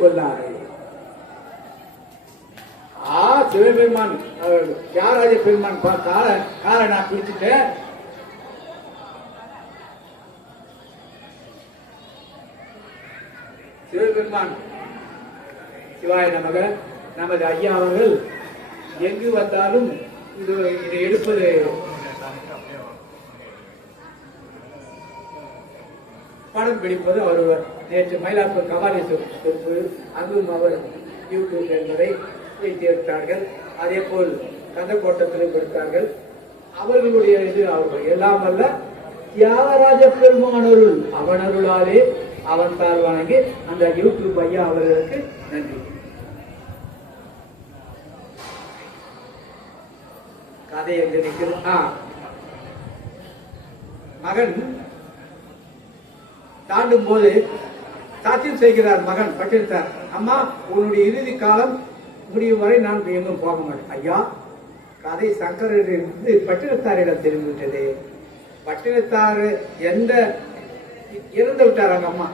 கொள்ளாதே. ஆ சிவபெருமான் தியாகராஜ பெருமான் பா- கால காலை நான் பிடிச்சிட்டேன் சிவபெருமான் சிவாய நமக நமது ஐயா அவர்கள் எங்கு வந்தாலும் இது இதை எடுப்பது. படம் பிடிப்பது அவர் நேற்று மயிலாப்பூர் கபாலீஸ்வரர் அங்கும் அவர் யூடியூப் என்பதை வைத்து எடுத்தார்கள் அதே போல் கந்தக்கோட்டத்திலும் கொடுத்தார்கள். அவர்களுடைய இது அவர்கள் எல்லாம் அல்ல தியாகராஜ பெருமானருள் அவனருளாலே அவன் தாள் வணங்கி அந்த யூடியூப் ஐயா அவர்களுக்கு நன்றி. கதை என்று நிற்கிறது ஆ. மகன் தாண்டும் போது சாத்தியம் செய்கிறார் மகன் பட்டிருத்தார் அம்மா உன்னுடைய இறுதி காலம் முடியும் வரை நான் எங்கும் போக மாட்டேன். ஐயா கதை சங்கரிலிருந்து பட்டினத்தாரிடம் தெரிந்துவிட்டது. பட்டினத்தார் எந்த இறந்து விட்டார் அவங்க அம்மா.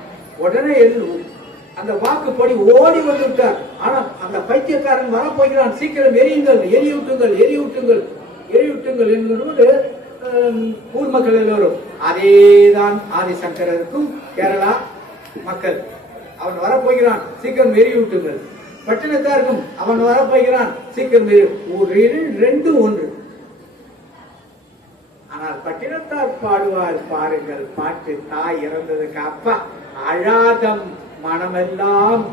உடனே எழு அந்த வாக்குப்படி ஓடி வந்து விட்டார். ஆனா அந்த பைத்தியக்காரன் வரப்போகிறான். சீக்கிரம் எரியுங்கள் எரியூட்டுங்கள் எரியூட்டுங்கள் எரியூட்டுங்கள் என்பது ஊர் மக்கள் எல்லோரும். அதேதான் ஆதிசங்கரருக்கும் கேரளா மக்கள். அவன் வரப்போகிறான். சீக்கிரம் எரியூட்டுங்கள் பட்டினத்தாருக்கும் அவன் வரப்போகிறான். சீக்கிரம் எரி ரெண்டு ஒன்று. ஆனால் பட்டினத்தார் பாடுவார் பாருங்கள். பாட்டு தாய் இறந்ததுக்கு அப்பா அழாதம் மனமெல்லாம்.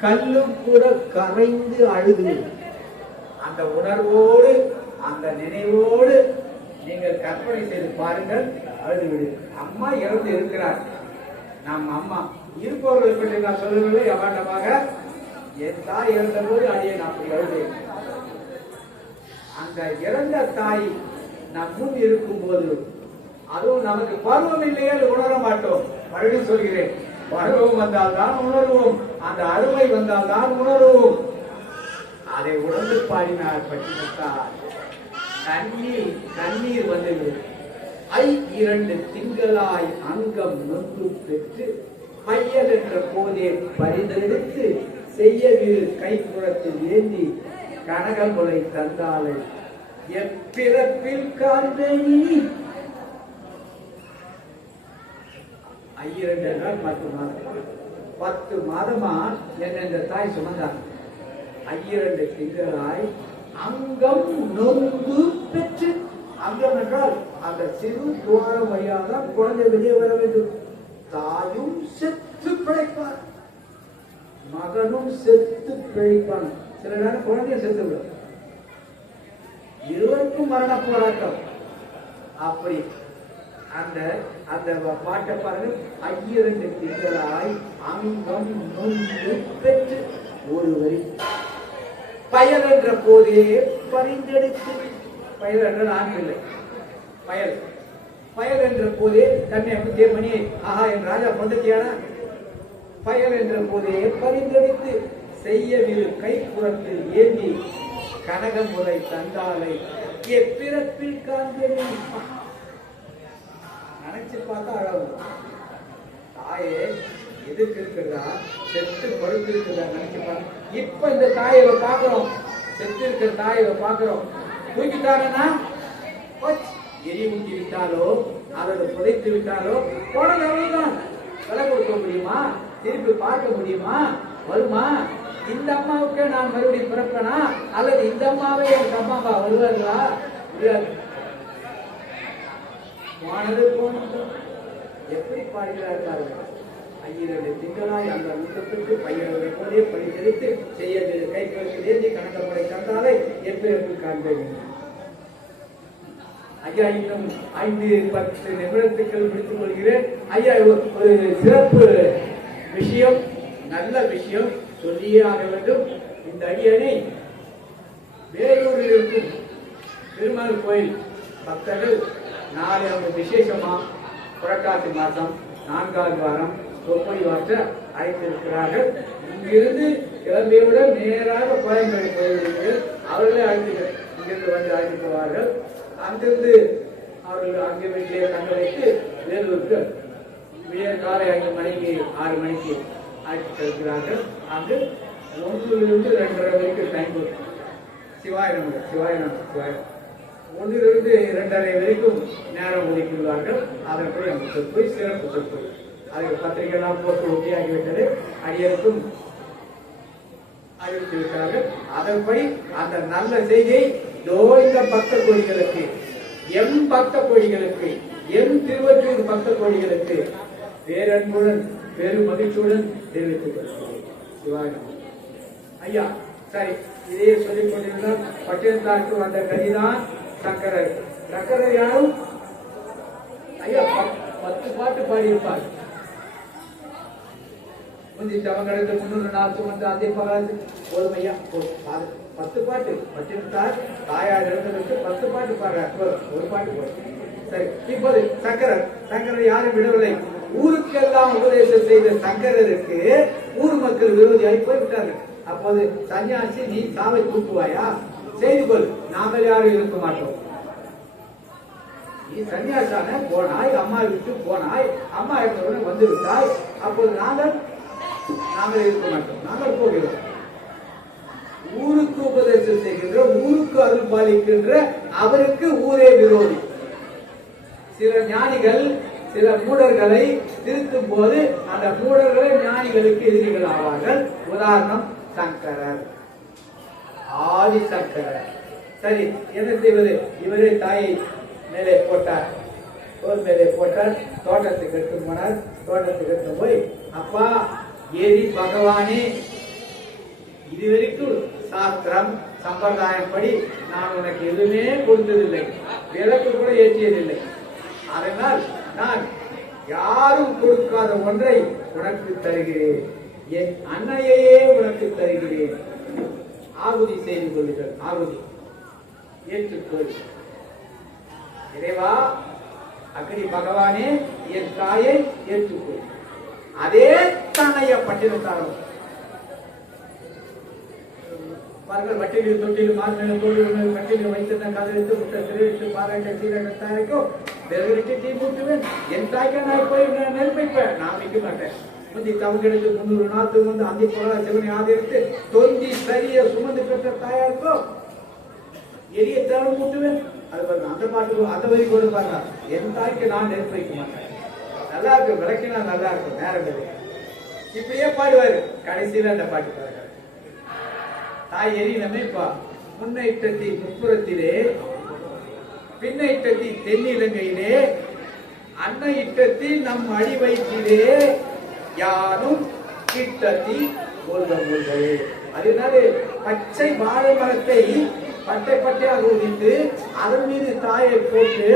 கல்லு கூட கரைந்து அழுது. அந்த உணர்வோடு அந்த நினைவோடு நீங்கள் கற்பனை செய்து பாருங்கள். அழுது விடு. அம்மா இறந்து இருக்கிறார். நம் அம்மா இருப்பவர்களை பற்றி நான் சொல்லவில்லை அபாண்டமாக என் தாய் இறந்த போது அடியே நான் எழுதேன் அந்த இறந்த தாய் நம் முன் இருக்கும்போது அதுவும் நமக்கு பருவம் இல்லையே உணர மாட்டோம். மறுபடியும் சொல்கிறேன் பருவம் வந்தால் தான் உணர்வோம். அந்த அருமை வந்தால் தான் உணர்வோம். அதை உணர்ந்து பாடினார் பட்டினத்தார் தண்ணீர் தண்ணீர் வந்து ஐ இரண்டு திங்களாய் அங்கம் நொந்து பெற்று பையன் என்ற போதே பரிந்தெடுத்து செய்யவிரு கைப்புறத்தில் ஏந்தி கனகமுலை தந்தாளை. எப்பிறப்பில் காண்பேனி ஐயிரண்டு நாள் பத்து மாதம்? பத்து மாதமா? என்ன இந்த தாய் சுமந்தாங்க ஐயிரண்டு திங்களாய் அங்கம் நொந்து பெற்று அங்கம் என்றால் அந்த சிறு துவாரம் வழியாக குழந்தை வெளியே வர வேண்டும். தாயும் செத்து பிழைப்பார் மகனும் செத்து பிழைப்பான். சில நேரம் குழந்தைய செத்து விடும். இருவருக்கும் மரண போராட்டம். அப்படி அந்த அந்த பாட்டை பாருங்க. ஐயரண்டு திங்களாய் அங்கம் நொந்து பெற்று ஒரு வரி பயல் என்ற போதே பரிந்தெடுத்து. பயன் என்ற நான் இல்லை பயல். பயல் என்ற போதே தன்னை தேவமணி ஆஹா என் ராஜா பொந்தத்தியானா பயல் என்ற போதே பரிந்தெடுத்து கை கைப்புறத்தில் ஏந்தி கனகமுலை தந்தாலை. எப்பிறப்பில் காண்பேன். நினைச்சு பார்த்தா அழகு. தாயே எதுக்கு இருக்கிறதா? செத்து படுத்து இருக்கிறதா நினைச்சு பாருங்க இப்ப இந்த தாயை பாக்குறோம் செத்து இருக்கிற தாயை பாக்குறோம் தூக்கிட்டாங்கன்னா எரிமூட்டி எரி ஊட்டி விட்டாலோ அதோட புதைத்து விட்டாலோ உடனே அவ்வளவுதான். விலை கொடுக்க முடியுமா? திருப்பி பார்க்க முடியுமா? வருமா? இந்த அம்மாவுக்கு நான் மறுபடியும் பிறப்பனா? அல்லது இந்த அம்மாவே என் அம்மா அப்பா வருவார்களா? முடியாது. போனது போனது. எப்படி பாடுகிறார்கள்? ஐயரது திங்களாய் அந்த முத்தத்துக்கு பையனுடைய போதே படித்தெடுத்து செய்ய கைப்பற்றி கணக்கப்படை தந்தாலே எப்படி எப்படி காண்பேன். ஐயா இன்னும் ஐந்து பத்து நிமிடத்துக்கள் முடித்துக் கொள்கிறேன் ஐயா ஒரு சிறப்பு விஷயம் நல்ல விஷயம். சொல்லியே ஆக வேண்டும். இந்த அடியணை வேலூரில் இருக்கும் பெருமாள் கோயில் பக்தர்கள் நாளை அவங்க விசேஷமா புரட்டாசி மாதம் நான்காவது வாரம் சொப்பொழி வாற்ற அழைத்திருக்கிறார்கள். இங்கிருந்து கிளம்பியவுடன் நேராக கோயம்பேடு போய்விடுங்கள் அவர்களே அழைத்திருக்கிறார் அங்கிருந்து வந்து அழைத்து போவார்கள். அங்கிருந்து அவர்கள் அங்கே வீட்டிலே தங்க வைத்து வேலூருக்கு விடிய காலை ஐந்து மணிக்கு ஆறு மணிக்கு அழைத்து செல்கிறார்கள். அங்கு ஒன்றிலிருந்து ரெண்டரை வரைக்கும் டைம் கொடுக்கும் சிவாய நமக்கு சிவாய நமக்கு சிவாய ஒன்றிலிருந்து இரண்டரை வரைக்கும் நேரம் ஒதுக்கியுள்ளார்கள். அதன் போய் அந்த சொற்பு சிறப்பு சொற்பு அதுக்கு பத்திரிகைலாம் போட்டு ஒட்டியாகிவிட்டது அடியருக்கும் அறிவித்து விட்டார்கள். அதன்படி அந்த நல்ல செய்தியை இதோ இந்த பக்த கோடிகளுக்கு எம் பக்த கோடிகளுக்கு எம் திருவற்றூர் பக்த கோடிகளுக்கு பேரன்புடன் பெரும் மகிழ்ச்சியுடன் தெரிவித்துக் கொள்கிறேன். ஐயா சரி இதே சொல்லிக் கொண்டிருந்தால் பட்டினத்தாருக்கு வந்த கதிதான் சங்கரர். சங்கரர் யாரும்? ஐயா பத்து பாட்டு பாடியிருப்பார். முந்தி தவங்களுக்கு முன்னூறு நாற்று வந்து அதே பகாது போதும் ஐயா போதும். பத்து பாட்டு பட்டினத்தார் தாயார் இருந்ததற்கு பத்து பாட்டு பாடுறார் ஒரு பாட்டு சரி இப்போது சங்கரர். சங்கரர் யாரும் விடவில்லை. ஊருக்கெல்லாம் உபதேசம் செய்த சங்கரருக்கு ஊர் மக்கள் விரோதியாகி போய்விட்டார்கள் அப்போது சன்னியாசி நீ சாவை தூக்குவாயா செய்து கொள். நாங்கள் யாரும் இருக்க மாட்டோம். நீ சன்னியாசான போனாய். அம்மா விட்டு போனாய். அம்மா இருந்தவுடன் வந்து விட்டாய் அப்போது நாங்கள் நாங்கள் இருக்க மாட்டோம். நாங்கள் போகிறோம். ஊருக்கு உபதேசம் செய்கின்ற ஊருக்கு அருள்பாலிக்கின்ற அவருக்கு ஊரே விரோதி. சில ஞானிகள் சில மூடர்களை திருத்தும் போது அந்த மூடர்களே ஞானிகளுக்கு எதிரிகள் ஆவார்கள். உதாரணம் சங்கரர். ஆதி சங்கரர். சரி என்ன செய்வது? இவரே தாயை மேலே போட்டார். தோல் மேலே போட்டார். தோட்டத்துக்கு எடுத்து போனார். தோட்டத்துக்கு எடுத்து போய் அப்பா ஏதி பகவானே இதுவரைக்கும் சாஸ்திரம் சம்பிரதாயம் படி நான் உனக்கு எதுவுமே கொடுத்ததில்லை. விளக்கு கூட ஏற்றியதில்லை. அதனால் நான் யாரும் கொடுக்காத ஒன்றை உனக்கு தருகிறேன். என் அன்னையையே உனக்கு தருகிறேன். ஆகுதி செய்து கொள்ளுங்கள். ஆகுதி. ஏற்றுக்கொள். இறைவா அக்னி பகவானே என் தாயை ஏற்றுக்கொள். அதே தானைய பட்டினத்தாரும். பாருங்கள் வட்டியில் தொட்டியில் மார்மேல தோழில் வட்டியில் வைத்திருந்த கதறித்து முட்டை சிறையிட்டு பாராட்ட சீரக தயாரிக்கும் வெறுவிட்டு டீ மூட்டுவேன். என் தாய்க்கு நான் போய் நான் நெருப்பிப்பேன். நான் விற்க மாட்டேன். முந்தி தவங்களுக்கு முன்னூறு நாத்து வந்து அந்தி போல சிவனை ஆதரித்து தொந்தி சரிய சுமந்து பெற்ற தாயாருக்கும் எரிய தேவை மூட்டுவேன். அது பாருங்க அந்த பாட்டு அந்த வரி கூட பாருங்க. என் தாய்க்கு நான் நெருப்பு வைக்க மாட்டேன். நல்லா இருக்கு விளக்கினா நல்லா இருக்கும் நேரம் இல்லை. இப்படியே பாடுவாரு. கடைசியில அந்த பாட்டு பாருங்க. தாய் எரியனமே பா முப்புறத்திலே பின்ன தென்னிலங்கையிலே அன்ன இட்டத்தி நம் அடி யாரும் கிட்டத்தி கொள்ளுங்கள் அதனாலே பச்சை வாழை மரத்தை பட்டை பட்டையாக உதித்து அதன் மீது தாயை போட்டு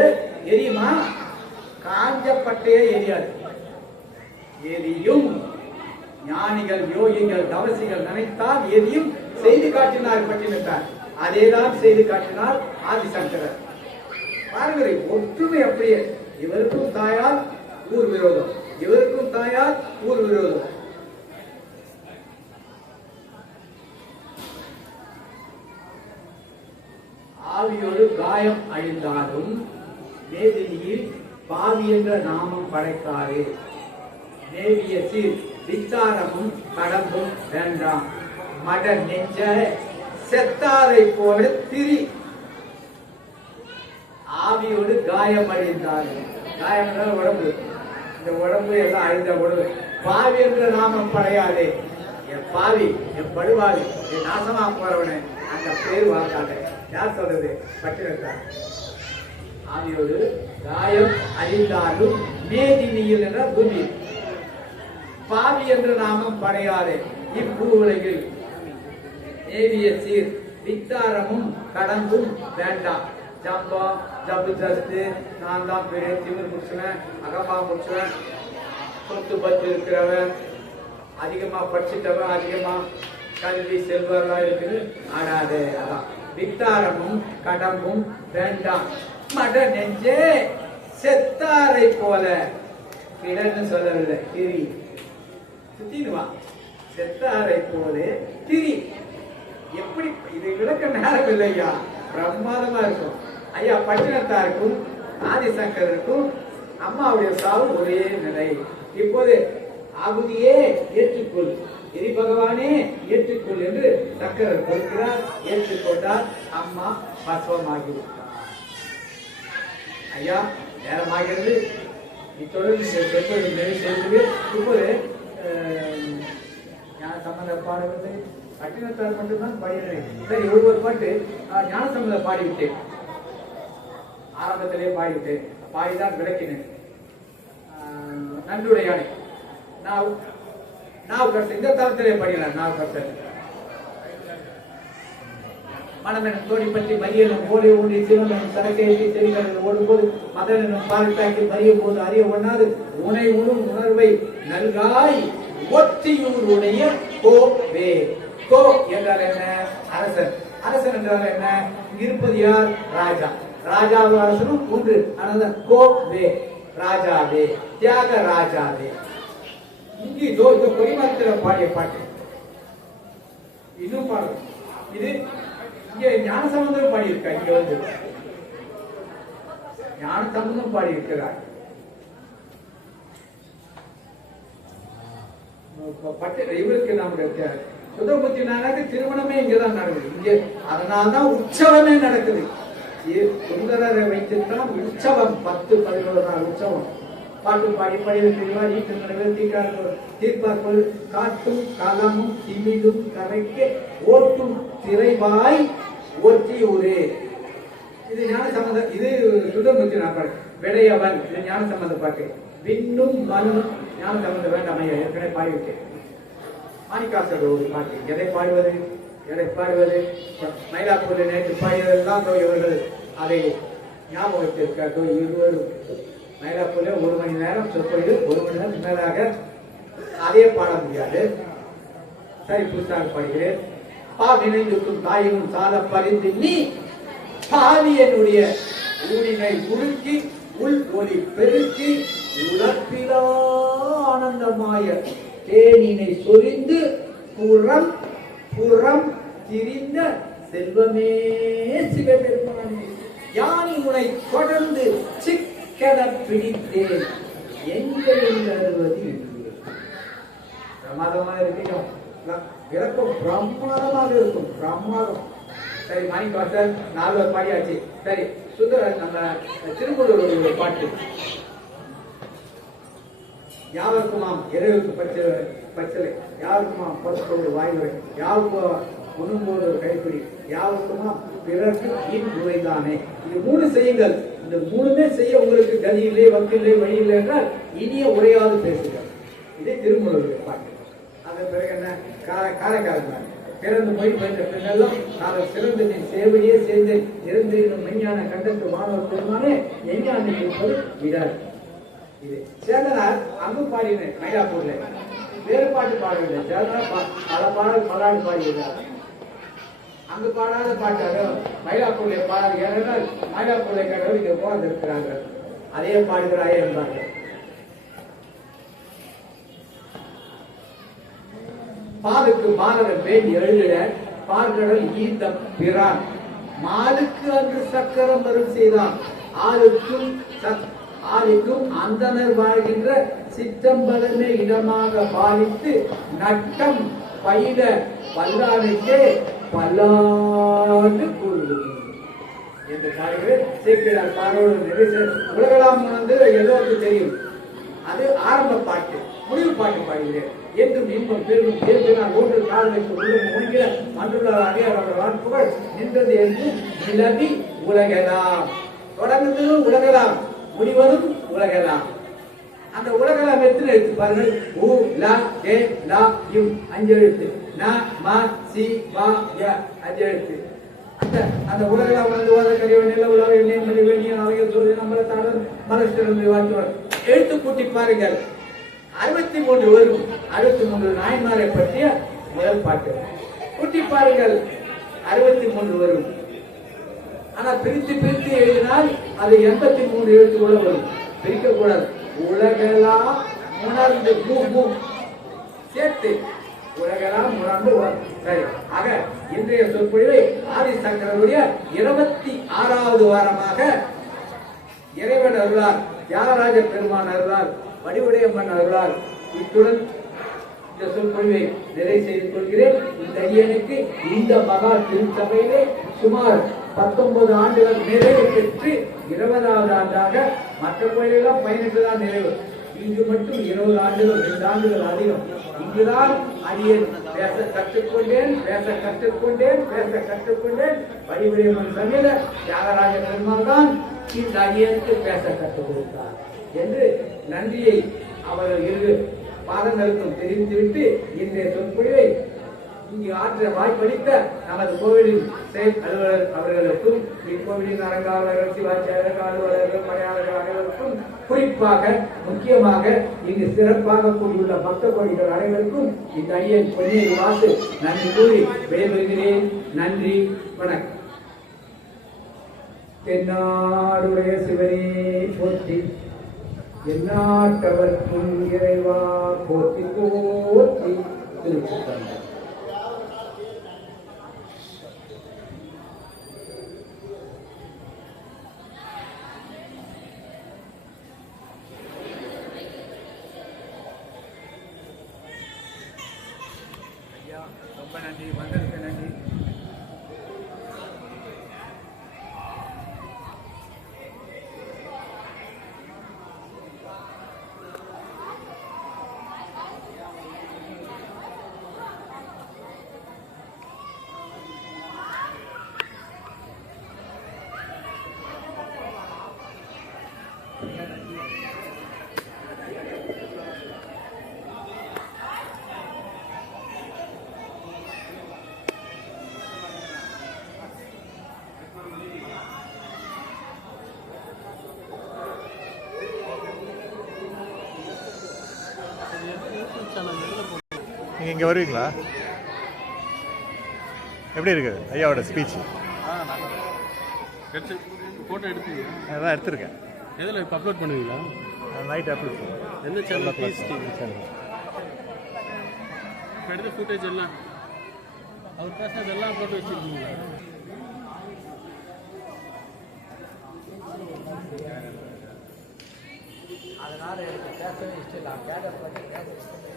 எரியுமா? காஞ்ச பட்டையே எரியாது. எரியும். ஞானிகள் யோகிகள் தவசிகள் நினைத்தால் எரியும். செய்து காட்டினார் பட்டினத்தார். அதேதான் செய்து காட்டினார் ஆதிசங்கரர். பாருங்கள் ஒற்றுமை அப்படியே. இவருக்கும் தாயார் ஊர் விரோதம். இவருக்கும் தாயார் ஊர் விரோதம். ஆவியோடு காயம் அழிந்தாலும் மேதினியில் பாவி என்ற நாமம் படைத்தாரு. நேவிய சீர் விச்சாரமும் கடம்பும் வேண்டாம். மட நெஞ்ச செத்தாரை போல திரி. ஆவியோடு காயம் அழிந்தாலும் காயம் உடம்பு. இந்த உடம்பு எல்லாம் அழிந்த உடம்பு பாவி என்ற நாமம் படையாதே. என் பாவி என் படுவாவி என் நாசமா போறவனே. அந்த பேர் வாக்காத யார் சொல்றது? பட்டினத்தார் ஆவியோடு காயம் அழிந்தாலும் மேதினியில் என்ற பூமி. பாவி என்ற நாமம் படையாதே. இப்பூ உலகில் ஏவிய சீர் வித்தாரமும் கடம்பும் வேண்டாம். ஜம்பா ஜபர்தஸ்து நான் தான் பெரிய திமிர் முடிச்சுவேன் அகப்பா முடிச்சுவேன் சொத்து பத்து இருக்கிறவன் அதிகமா படிச்சிட்டவன் அதிகமா கல்வி செல்வரெல்லாம் இருக்குது. ஆடாதே அதான். வித்தாரமும் கடம்பும் வேண்டாம். மட நெஞ்சே செத்தாரை போல. இடன்னு சொல்லவில்லை திரி. சுத்திடுவா. செத்தாரை போல திரி. எப்படி இது விளக்க நேரம் இல்லையா? பிரமாதமா இருக்கும். ஐயா பட்டினத்தாருக்கும் ஆதிசங்கருக்கும் அம்மாவுடைய சாவு ஒரே நிலை. இப்போது ஆகுதியே ஏற்றுக்கொள். எரி பகவானே ஏற்றுக்கொள் என்று சக்கரர் கொடுக்கிறார் ஏற்றுக்கொண்டால் அம்மா பஸ்வமாகிவிட்டார் ஐயா நேரமாகிறது. இத்தொடர் இந்த சொற்பொழிவு நிறைவு செய்து இப்போது சம்பந்த பாடவில்லை கட்டினத்தார் மட்டும்தான் பாடினேன் சரி ஒவ்வொரு பாட்டு அஹ், பாடிவிட்டேன் ஆரம்பத்திலே பாடிவிட்டேன் பாடிதான் விளக்கினேன். அஹ், நன்றுடையானை நான் நான் கருத்து இந்த தளத்திலே பாடினேன் நான் கருத்து மனமெனும் தோடி பற்றி மரியனும் ஓடி ஊன்றி சிவனும் சரக்கேற்றி செடிகளில் ஓடும்போது மதனும் பால்தாக்கி மறியும் போது அறிய ஒண்ணாது உனை உணும் உணர்வை நல்காய் ஒற்றியூருடைய கோவே. கோ என்றால் என்ன? அரசன். அரசன் என்றால் என்ன? இருப்பது யார்? ராஜா. ராஜாவும் அரசனும் ஒன்று. ஆனால் கோவே ராஜாவே. தியாக ராஜாவே. இங்கே இதோ இந்த கொடிமரத்தில் பாடிய பாட்டு. இன்னும் பாருங்க இது இங்க ஞான சம்பந்தம் பாடி இருக்கா இங்க வந்து. ஞான சம்பந்தம் பாடி இருக்கிறார் பட்டு இவருக்கு நம்முடைய சுதபுத்தி நானாக்கு திருமணமே இங்கதான் நடக்குது. இங்க அதனால்தான் உற்சவமே நடக்குது. சுந்தரரை வைத்துத்தான் உற்சவம். பத்து பதினோரு நாள் உற்சவம். பாட்டு பாடி பாடி தெரியுமா திருமணங்கள் நடுவில் தீர்ப்பார்கள் காட்டும் களமும் திமிழும் கரைக்க ஓட்டும் திரைவாய் ஓட்டி ஊரே. இது ஞான சம்பந்த இது சுதமுத்தி நான் விடையவன். இது ஞான சம்பந்த பாட்டு. விண்ணும் மண்ணும் ஞான சம்பந்த வேண்டாமையா ஏற்கனவே பாடிவிட்டேன். மாணிக்காசர் ஒரு பாட்டு எதை பாடுவது? எதை பாடுவது? மயிலாப்பூரில் நேற்று பாடியதெல்லாம் இவர்கள் அதை ஞாபகம் வைத்திருக்கார்கள் இருவரும். மயிலாப்பூரில் ஒரு மணி நேரம் சொற்பொழிவு ஒரு மணி நேரம் மேலாக அதே பாட முடியாது. சரி புதுசாக பாடுகிறேன். பா நினைந்திருக்கும் தாயும் சாத பறிந்து நீ பாவியனுடைய ஊரினை உருக்கி உள் ஒளி பெருக்கி உழப்பிலா ஆனந்தமாய தேனினை சொரிந்து புறம் புறம் திரிந்த செல்வமே சிவபெருமானே. யானி உனை தொடர்ந்து சிக்கன பிடித்தேன். எங்களில் அறுவது பிரமாதமா இருக்கணும் விளக்கம் பிரமாதமாக இருக்கும். பிரமாதம். சரி மணி பார்த்தா நாலு பாடியாச்சு. சரி சுந்தர நம்ம திருமூலர் ஒரு பாட்டு. யாருக்குமாம் இறைவுக்கு பச்சை பச்சலை யாருக்குமாம் பச்சோடு வாய்வரை யாருக்கும் உண்ணும்போது ஒரு கைப்பிடி யாவுக்குமாம் பிறர்க்கு ஈன் இது மூணு செய்யுங்கள். இந்த மூணுமே செய்ய உங்களுக்கு கதி இல்லை வக்கில்லை வழி இல்லை என்றால் இனிய உரையாது பேசுங்கள். இதே திருமூலருடைய பாட்டு. அதன் பிறகு என்ன? கார- காரைக்காரன் பிறந்து மொழி பயின்ற பின்னெல்லாம் நான் சிறந்து நீ சேவையே செய்து இருந்து மெய்ஞான கண்டத்து மாணவர் பெருமானே எஞ்ஞானி இருப்பது விடாது இது. சேர்ந்தனால் அங்கு பாடினேன் மயிலாப்பூர்ல வேறுபாட்டு பாடவில்லை. சேதனார் பல பாடல் பலாண்டு பாடியிருந்தார் அங்கு பாடாத பாட்டு மயிலாப்பூர்ல பாடாது. ஏனென்றால் மயிலாப்பூர்ல கேட்டவர் இங்கே உட்கார்ந்து இருக்கிறாங்க அதே பாடுகிறாயே என்பார்கள் பாலுக்கு மாலரன் வேண்டி எழுதிட பார்க்கடல் ஈந்த பிரான். மாலுக்கு அன்று சக்கரம் அருள் செய்தான். ஆளுக்கும் சக்- ஆதிக்கும் அந்தனர் வாழ்கின்ற சிற்றம்பலமே இடமாக பாலித்து நட்டம் பயில பல்லானுக்கே பல்லாண்டு கூறுகிறது. என்று காரியங்கள் சீக்கிரம் பாரோடு நெரிசல் உலகலாம் வந்து எல்லோருக்கும் தெரியும். அது ஆரம்ப பாட்டு முடிவு பாட்டு பாடுகிறேன் என்றும் இன்பம் பெரும் ஏற்பினால் ஒன்று கால் வைத்து உள்ளம் முன்கிற மன்றுள்ள அடியார் வான்புகள் நின்றது என்று நிலவி உலகலாம். தொடங்குவது உலகலாம். முடிவதும் உலகலாம். அந்த உலகலாம் எத்தனை எழுத்து பாருங்கள்? உ ல ஏ லா யு. அஞ்சு எழுத்து. ந ம சி வ ய. அஞ்சு எழுத்து. அந்த அந்த உலகலாம் வந்து வாத கரியவன் நில உலக எண்ணெய் மணி வேண்டிய அவைகள் சொல்லி நம்மளை தாழ் மலர்ச்சிறந்து வாழ்த்துவார். எழுத்து கூட்டி பாருங்கள். அறுபத்தி மூன்று வரும். அறுபத்தி மூன்று நாயன்மாரை பற்றிய முதல் பாட்டு. கூட்டி பாருங்கள். அறுபத்தி மூன்று வரும். ஆனா பிரித்து பிரித்து எழுதினால் அது எண்பத்தி மூணு எழுத்துக்குள்ள வரும். பிரிக்க கூடாது. உலகெல்லாம் உணர்ந்து மூ மூ. சேர்த்து உலகெல்லாம் உணர்ந்து சரி ஆக இன்றைய சொற்பொழிவை ஆதிசங்கரனுடைய இருபத்தி ஆறாவது வாரமாக இறைவன் அருளார் தியாகராஜ பெருமான் அருளார் வடிவுடையம்மன் அருளார் இத்துடன் இந்த சொற்பொழிவை நிறைவு செய்து கொள்கிறேன். இந்த ஐயனுக்கு இந்த மகா திருச்சபையிலே சுமார் பத்தொன்பது ஆண்டுகள் நிறைவு பெற்று இருபதாவது ஆண்டாக மற்ற கோயிலெல்லாம் பதினெட்டு தான் நிறைவு. இங்கு மட்டும் இருபது ஆண்டுகள் ரெண்டு ஆண்டுகள் அதிகம். இங்குதான் அரியன் பேச கற்றுக்கொண்டேன் பேச கற்றுக்கொண்டேன் பேச கற்றுக்கொண்டேன். வழிபுரியம்மன் சமையல தியாகராஜ பெருமாள் தான் இந்த அரியனுக்கு பேச கற்றுக் கொடுத்தார் என்று நன்றியை அவர்கள் இரு பாதங்களுக்கும் தெரிவித்துவிட்டு இன்றைய சொற்பொழிவை இங்கு ஆற்ற வாய்ப்பளித்த நமது கோவிலின் செயல் அலுவலர் அவர்களுக்கும் இக்கோவிலின் அரங்காவலர்கள் சிவாச்சாரியர்கள் அலுவலர்கள் பணியாளர்கள் அனைவருக்கும் குறிப்பாக முக்கியமாக இங்கு சிறப்பாக கூடியுள்ள பக்த கோடிகள் அனைவருக்கும் இந்த ஐயன் பொன்னியை வாசு நன்றி கூறி விடைபெறுகிறேன். நன்றி வணக்கம். தென்னாடுடைய சிவனே போற்றி. எந்நாட்டவர்க்கும் இறைவா போற்றி போற்றி. திருச்சித்தம்பரம் ஐயா ரொம்ப நன்றி வந்ததுக்கு நன்றி நீங்கள் இங்கே வருவீங்களா? எப்படி இருக்கு ஐயாவோட ஸ்பீச் எடுத்து ஃபோட்டோ எடுத்தீங்க. அதான் எடுத்திருக்கேன். எதில் இப்போ அப்லோட் பண்ணுவீங்களா? நைட் அப்லோட் எந்த சேனல் பீஸ் டிவி இப்போ எடுத்த ஃபுட்டேஜ் எல்லாம் அவர் பேசுனது எல்லாம் போட்டு வச்சுருக்கீங்களா? அதனால எனக்கு பேசவே இஷ்டம் இல்லை. கேட்ட பற்றி பேச இஷ்டம் இல்லை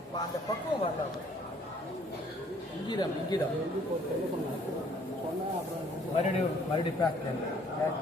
அப்ப அந்த பக்குவம் வரல இங்கீதம் இங்கீதம் மறுபடியும் மறுபடியும் பேக் பேக்